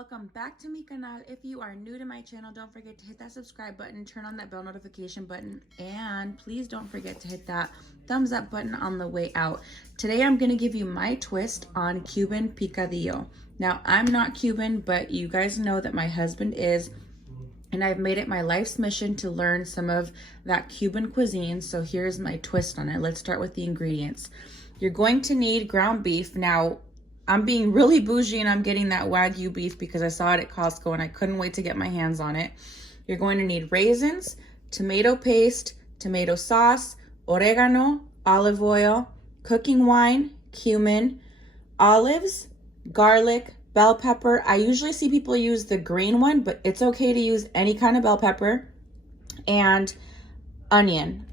welcome back to my canal. If you are new to my channel, don't forget to hit that subscribe button, turn on that bell notification button, and please don't forget to hit that thumbs up button on the way out. Today I'm gonna give you my twist on Cuban Picadillo. Now, I'm not Cuban, but you guys know that my husband is, and I've made it my life's mission to learn some of that Cuban cuisine. So here's my twist on it. Let's start with the ingredients. You're going to need ground beef. Now, I'm being really bougie and I'm getting that Wagyu beef because I saw it at Costco and I couldn't wait to get my hands on it. You're going to need raisins, tomato paste, tomato sauce, oregano, olive oil, cooking wine, cumin, olives, garlic, bell pepper. I usually see people use the green one, but it's okay to use any kind of bell pepper, and onion.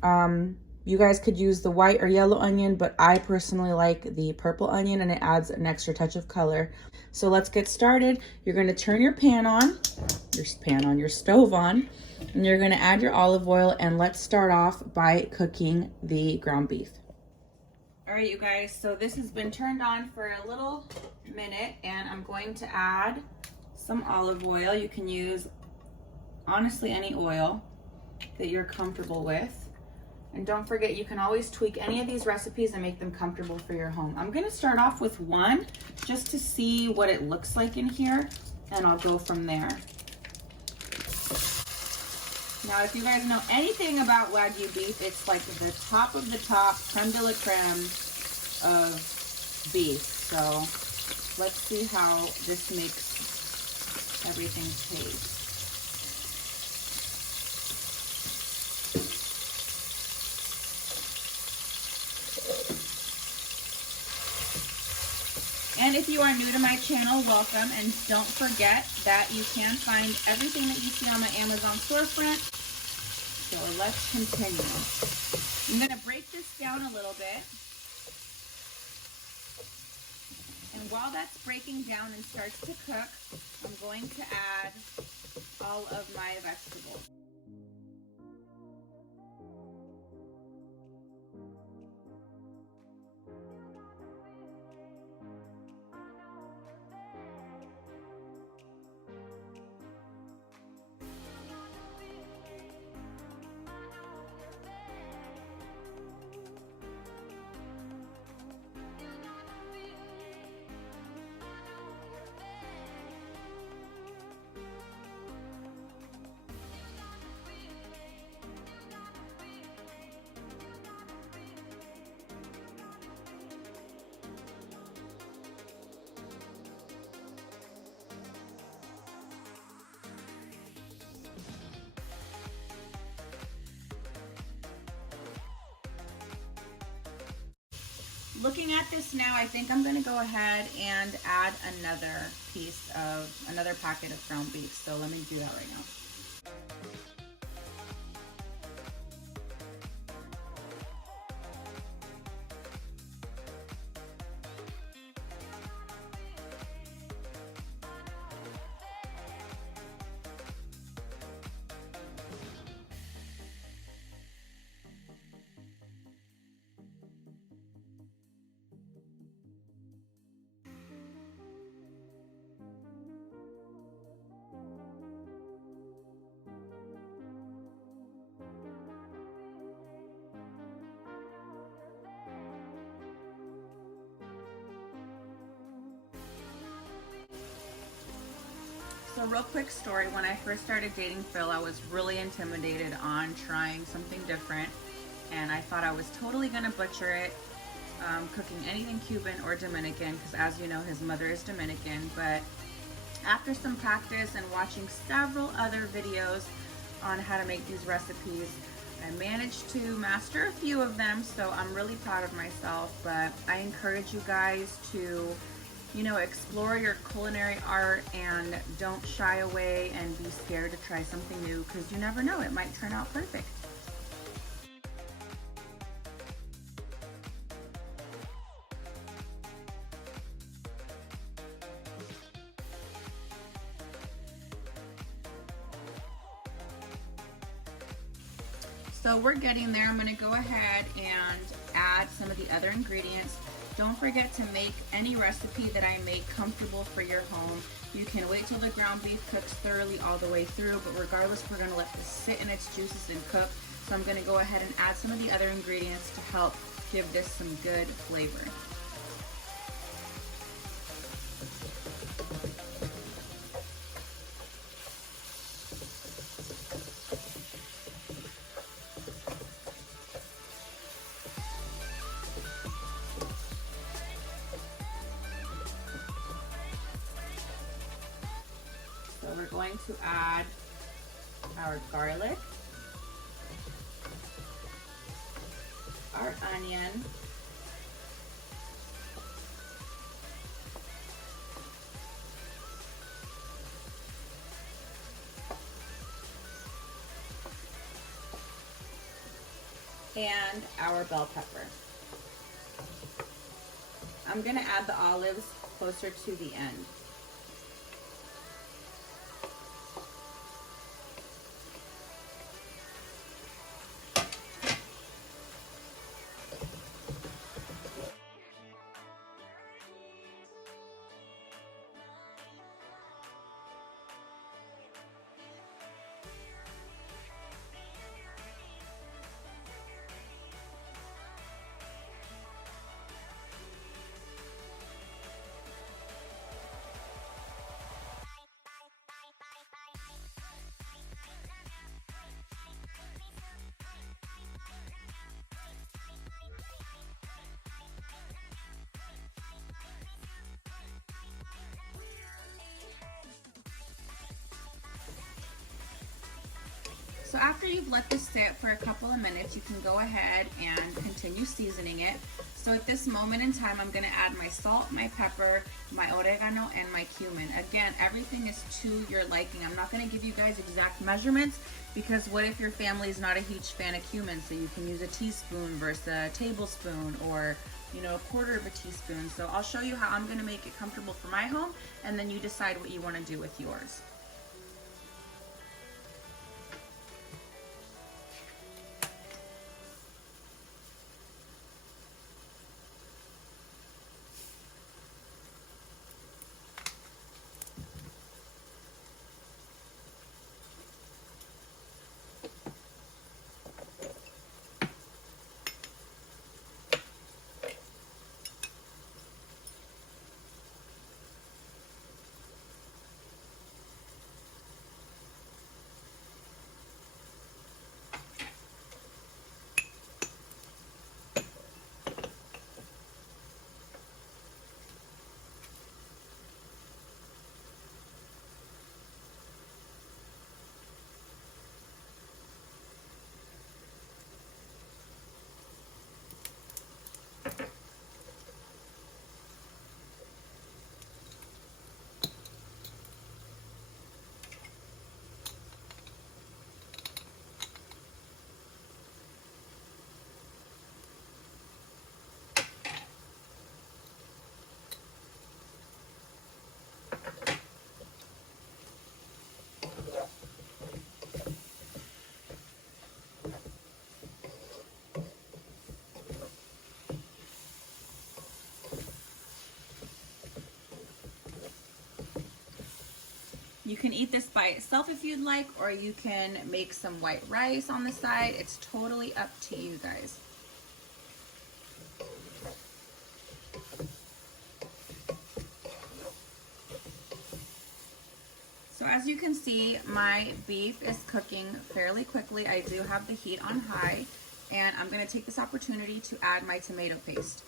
You guys could use the white or yellow onion, but I personally like the purple onion and it adds an extra touch of color. So let's get started. You're gonna turn your your stove on, and you're gonna add your olive oil, and let's start off by cooking the ground beef. All right, you guys, so this has been turned on for a little minute, and I'm going to add some olive oil. You can use, honestly, any oil that you're comfortable with. And don't forget, you can always tweak any of these recipes and make them comfortable for your home. I'm gonna start off with one just to see what it looks like in here, and I'll go from there. Now, if you guys know anything about Wagyu beef, it's like the top of the top, creme de la creme of beef. So let's see how this makes everything taste. And if you are new to my channel, welcome, and don't forget that you can find everything that you see on my Amazon storefront. So let's continue. I'm gonna break this down a little bit. And while that's breaking down and starts to cook, I'm going to add all of my vegetables. Looking at this now, I think I'm gonna go ahead and add another packet of ground beef. So let me do that right now. So real quick story, when I first started dating Phil, I was really intimidated on trying something different, and I thought I was totally gonna butcher it, cooking anything Cuban or Dominican, because as you know, his mother is Dominican. But after some practice and watching several other videos on how to make these recipes, I managed to master a few of them, so I'm really proud of myself. But I encourage you guys to, you know, explore your culinary art and don't shy away and be scared to try something new, because you never know, it might turn out perfect. So we're getting there. I'm going to go ahead and add some of the other ingredients. Don't forget to make any recipe that I make comfortable for your home. You can wait till the ground beef cooks thoroughly all the way through, but regardless, we're gonna let this sit in its juices and cook. So I'm gonna go ahead and add some of the other ingredients to help give this some good flavor. So we're going to add our garlic, our onion, and our bell pepper. I'm gonna add the olives closer to the end. So after you've let this sit for a couple of minutes, you can go ahead and continue seasoning it. So at this moment in time, I'm gonna add my salt, my pepper, my oregano, and my cumin. Again, everything is to your liking. I'm not gonna give you guys exact measurements because what if your family is not a huge fan of cumin? So you can use a teaspoon versus a tablespoon, or a quarter of a teaspoon. So I'll show you how I'm gonna make it comfortable for my home, and then you decide what you wanna do with yours. You can eat this by itself if you'd like, or you can make some white rice on the side. It's totally up to you guys. So as you can see, my beef is cooking fairly quickly. I do have the heat on high, and I'm gonna take this opportunity to add my tomato paste.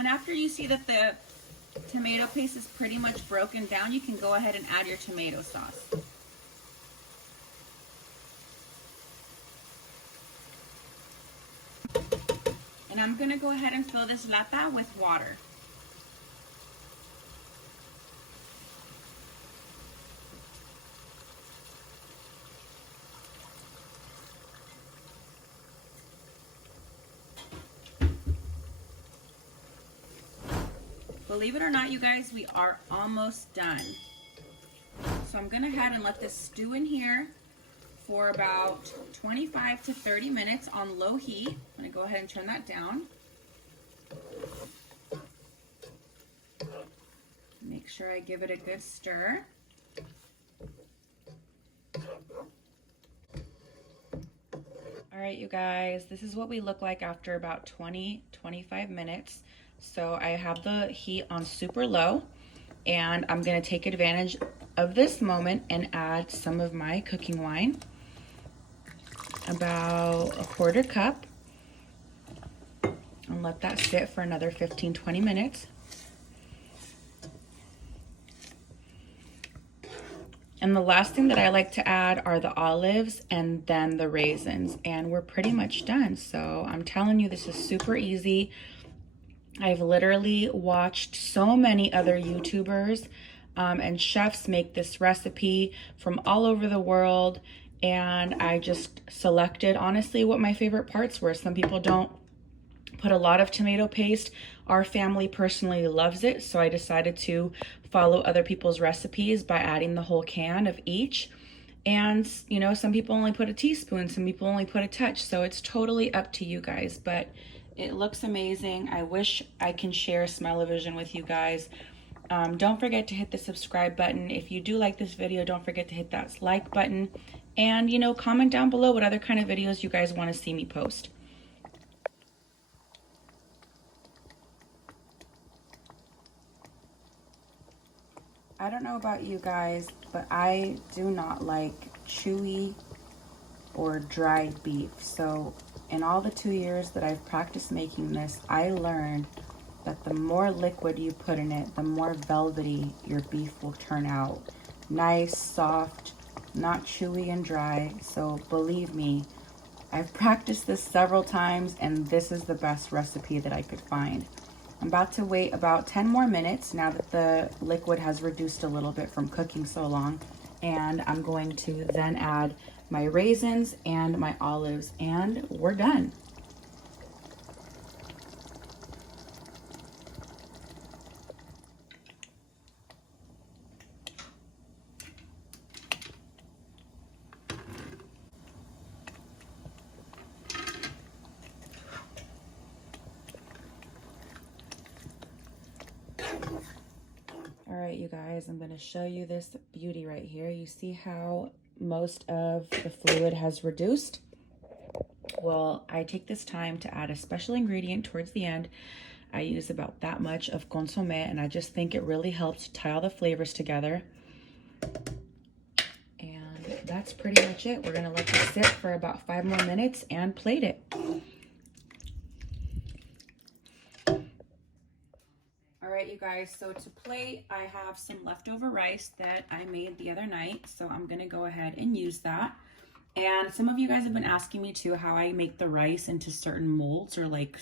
And after you see that the tomato paste is pretty much broken down, you can go ahead and add your tomato sauce. And I'm gonna go ahead and fill this lata with water. Believe it or not, you guys, we are almost done. So I'm gonna head and let this stew in here for about 25 to 30 minutes on low heat. I'm gonna go ahead and turn that down. Make sure I give it a good stir. All right, you guys, this is what we look like after about 20-25 minutes. So I have the heat on super low, and I'm gonna take advantage of this moment and add some of my cooking wine, about a quarter cup, and let that sit for another 15-20 minutes. And the last thing that I like to add are the olives and then the raisins, and we're pretty much done. So I'm telling you, this is super easy. I've literally watched so many other YouTubers and chefs make this recipe from all over the world, and I just selected honestly what my favorite parts were. Some people don't put a lot of tomato paste. Our family personally loves it, so I decided to follow other people's recipes by adding the whole can of each. And you know, some people only put a teaspoon, some people only put a touch, so it's totally up to you guys, but it looks amazing. I wish I can share smell-o-vision with you guys. Don't forget to hit the subscribe button. If you do like this video, don't forget to hit that like button. And, you know, comment down below what other kind of videos you guys want to see me post. I don't know about you guys, but I do not like chewy or dried beef. So in all the 2 years that I've practiced making this, I learned that the more liquid you put in it, the more velvety your beef will turn out. Nice, soft, not chewy and dry. So believe me, I've practiced this several times, and this is the best recipe that I could find. I'm about to wait about 10 more minutes now that the liquid has reduced a little bit from cooking so long. And I'm going to then add my raisins and my olives, and we're done. All right, you guys, I'm going to show you this beauty right here. You see how most of the fluid has reduced? Well, I take this time to add a special ingredient towards the end. I use about that much of consomme, and I just think it really helps tie all the flavors together. And that's pretty much it. We're going to let this sit for about 5 more minutes and plate it. All right, you guys, so to plate, I have some leftover rice that I made the other night, so I'm gonna go ahead and use that. And some of you guys have been asking me too how I make the rice into certain molds, or like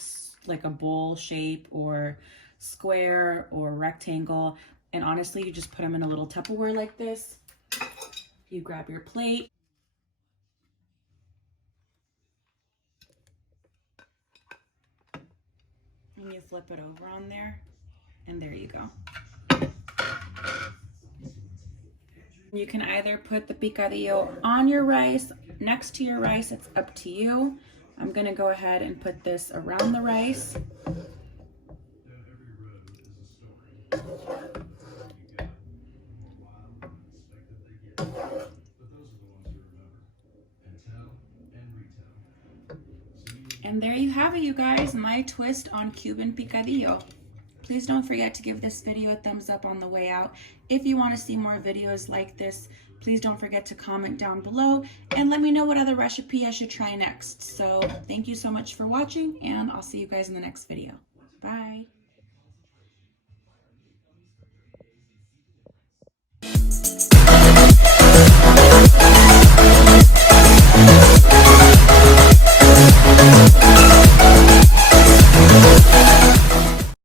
a bowl shape or square or rectangle. And honestly, you just put them in a little Tupperware like this. You grab your plate. And you flip it over on there. And there you go. You can either put the picadillo on your rice, next to your rice, it's up to you. I'm gonna go ahead and put this around the rice. And there you have it, you guys, my twist on Cuban Picadillo. Please don't forget to give this video a thumbs up on the way out. If you want to see more videos like this, please don't forget to comment down below and let me know what other recipe I should try next. So thank you so much for watching, and I'll see you guys in the next video. Bye.